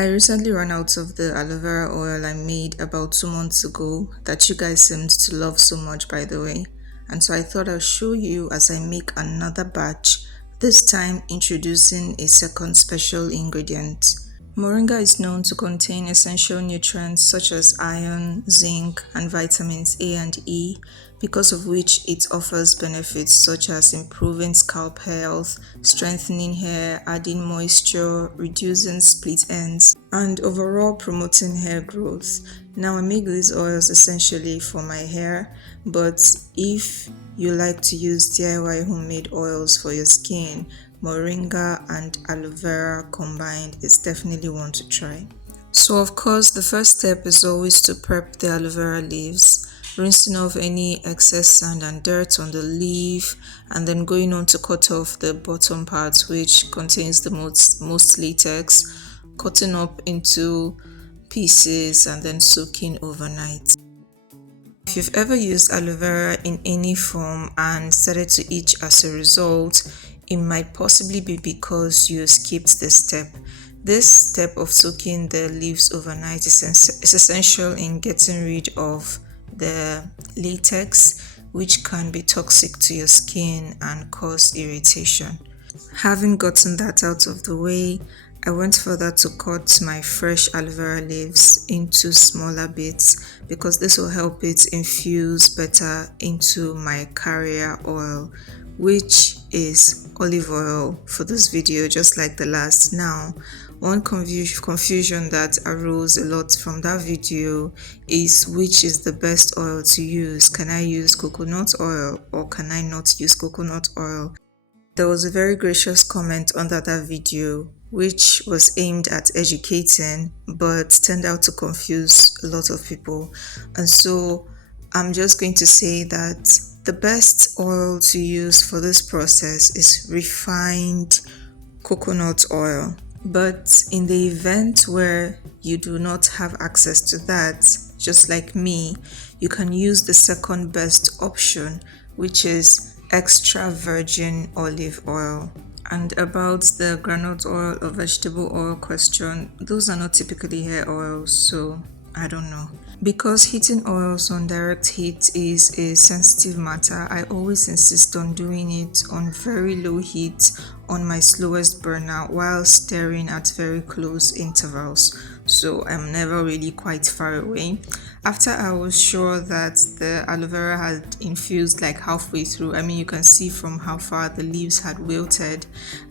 I recently ran out of the aloe vera oil I made about 2 months ago that you guys seemed to love so much, by the way. And so I thought I'll show you as I make another batch, this time introducing a second special ingredient. Moringa is known to contain essential nutrients such as iron, zinc, and vitamins A and E, because of which it offers benefits such as improving scalp health, strengthening hair, adding moisture, reducing split ends, and overall promoting hair growth. Now, I make these oils essentially for my hair, but if you like to use DIY homemade oils for your skin, moringa and aloe vera combined is definitely one to try. So of course, the first step is always to prep the aloe vera leaves, rinsing off any excess sand and dirt on the leaf, and then going on to cut off the bottom part, which contains the most latex, cutting up into pieces and then soaking overnight. If you've ever used aloe vera in any form and started to itch as a result, it might possibly be because you skipped this step. This step of soaking the leaves overnight is essential in getting rid of the latex, which can be toxic to your skin and cause irritation. Having gotten that out of the way, I went further to cut my fresh aloe vera leaves into smaller bits because this will help it infuse better into my carrier oil, which is olive oil for this video, just like the last. Now, one confusion that arose a lot from that video is which is the best oil to use. Can I use coconut oil or can I not use coconut oil? There was a very gracious comment under that video which was aimed at educating but turned out to confuse a lot of people, and so I'm just going to say that the best oil to use for this process is refined coconut oil. But in the event where you do not have access to that, just like me, you can use the second best option, which is extra virgin olive oil. And about the groundnut oil or vegetable oil question, those are not typically hair oils, so I don't know. Because heating oils on direct heat is a sensitive matter, I always insist on doing it on very low heat on my slowest burner while stirring at very close intervals, so I'm never really quite far away. After I was sure that the aloe vera had infused like halfway through, I mean you can see from how far the leaves had wilted,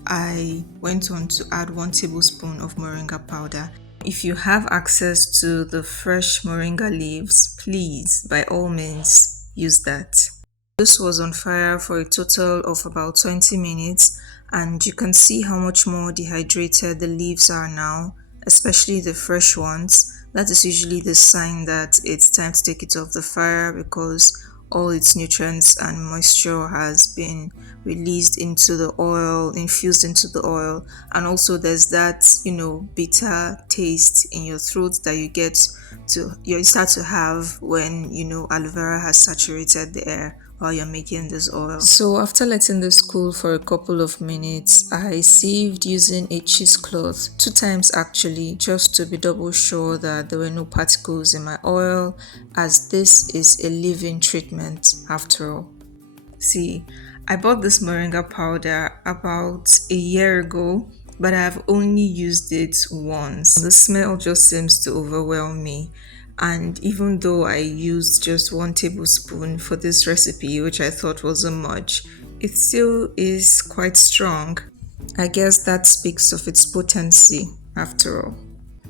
I went on to add 1 tablespoon of moringa powder. If you have access to the fresh moringa leaves, please, by all means, use that. This was on fire for a total of about 20 minutes, and you can see how much more dehydrated the leaves are now, especially the fresh ones. That is usually the sign that it's time to take it off the fire because all its nutrients and moisture has been released into the oil, infused into the oil, and also there's that bitter taste in your throat that you start to have when aloe vera has saturated the air while you're making this oil. So after letting this cool for a couple of minutes, I sieved using a cheesecloth 2 times actually, just to be double sure that there were no particles in my oil, as this is a leave-in treatment after all. See, I bought this moringa powder about a year ago, but I've only used it once. The smell just seems to overwhelm me. And even though I used just 1 tablespoon for this recipe, which I thought wasn't much, it still is quite strong. I guess that speaks of its potency after all.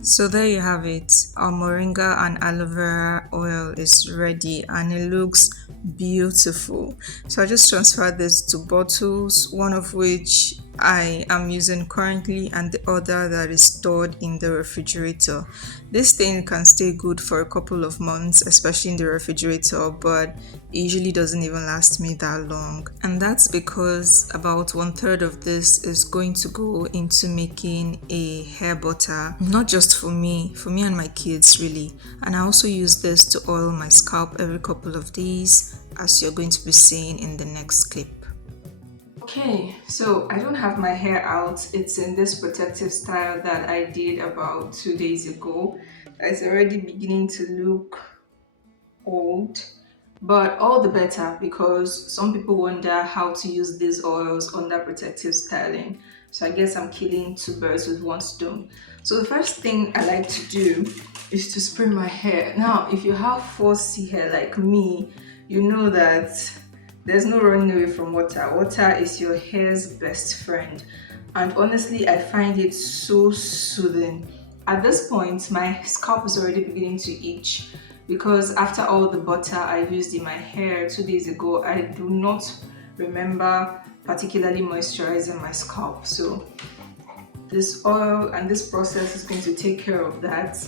So there you have it. Our moringa and aloe vera oil is ready and it looks beautiful. So I just transferred this to bottles, one of which I am using currently and the other that is stored in the refrigerator. This thing can stay good for a couple of months, especially in the refrigerator, but it usually doesn't even last me that long. And that's because about 1/3 of this is going to go into making a hair butter, not just for me and my kids really. And I also use this to oil my scalp every couple of days, as you're going to be seeing in the next clip. Okay, so I don't have my hair out. It's in this protective style that I did about 2 days ago. It's already beginning to look old, but all the better because some people wonder how to use these oils under protective styling. So I guess I'm killing two birds with one stone. So the first thing I like to do is to spray my hair. Now, if you have 4C hair like me, you know that there's no running away from water. Water is your hair's best friend. And honestly, I find it so soothing. At this point, my scalp is already beginning to itch because after all the butter I used in my hair 2 days ago, I do not remember particularly moisturizing my scalp. So this oil and this process is going to take care of that.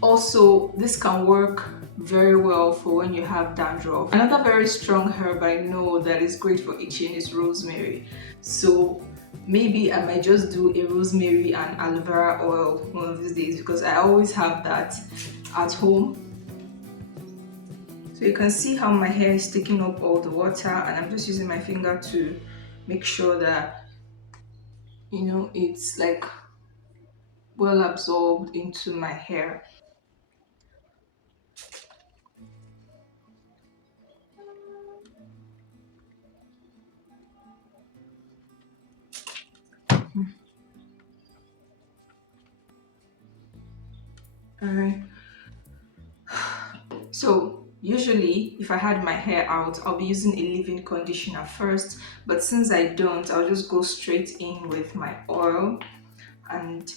Also, this can work very well for when you have dandruff. Another very strong herb I know that is great for itching is rosemary. So maybe I might just do a rosemary and aloe vera oil one of these days because I always have that at home. So you can see how my hair is taking up all the water, and I'm just using my finger to make sure that, you know, it's like well absorbed into my hair. All right. So usually if I had my hair out, I'll be using a leave-in conditioner first, but since I don't, I'll just go straight in with my oil. And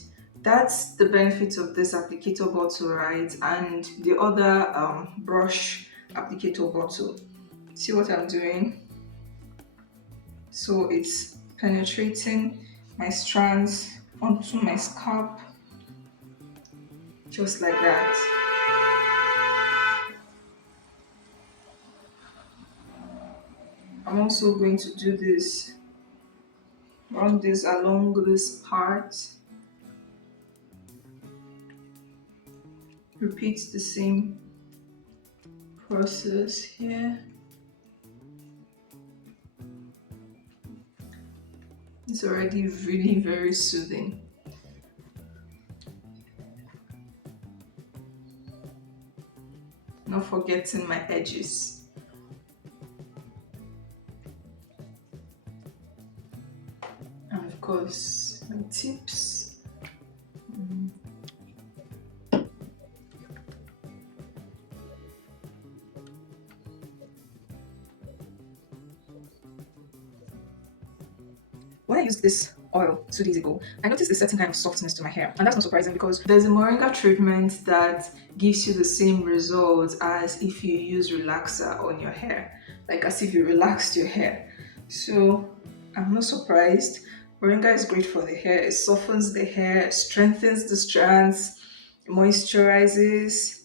that's the benefit of this applicator bottle, right? And the other brush applicator bottle. See what I'm doing? So it's penetrating my strands onto my scalp just like that. I'm also going to do this, run this along this part, repeat the same process here. It's already really very soothing. Not forgetting my edges. And of course, my tips. When I used this oil 2 days ago, I noticed a certain kind of softness to my hair, and that's not surprising because there's a moringa treatment that gives you the same results as if you use relaxer on your hair, like as if you relaxed your hair. So I'm not surprised. Moringa is great for the hair. It softens the hair, strengthens the strands, moisturizes,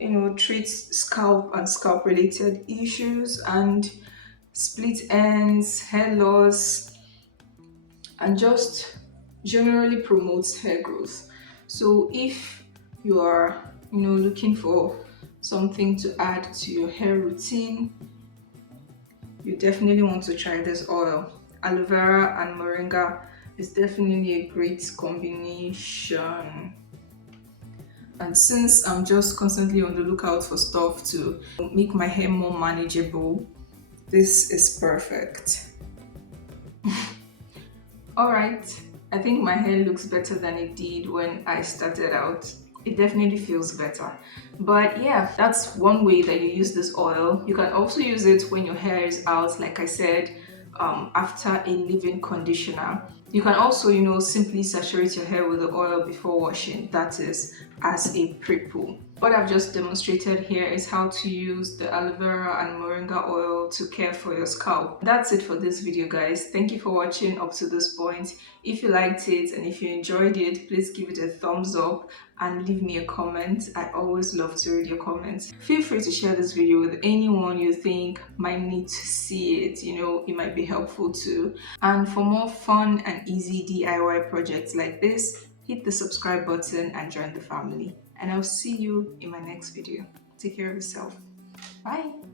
you know, treats scalp and scalp related issues and split ends, hair loss, and just generally promotes hair growth. So if you are, you know, looking for something to add to your hair routine, you definitely want to try this oil. Aloe vera and moringa is definitely a great combination. And since I'm just constantly on the lookout for stuff to make my hair more manageable, this is perfect. Alright, I think my hair looks better than it did when I started out. It definitely feels better. But yeah, that's one way that you use this oil. You can also use it when your hair is out, like I said, after a leave-in conditioner. You can also, you know, simply saturate your hair with the oil before washing. That is as a pre-poo. What I've just demonstrated here is how to use the aloe vera and moringa oil to care for your scalp. That's it for this video, guys. Thank you for watching up to this point. If you liked it and if you enjoyed it, please give it a thumbs up and leave me a comment. I always love to read your comments. Feel free to share this video with anyone you think might need to see it. You know, it might be helpful too. And for more fun and easy DIY projects like this, hit the subscribe button and join the family. And I'll see you in my next video. Take care of yourself. Bye.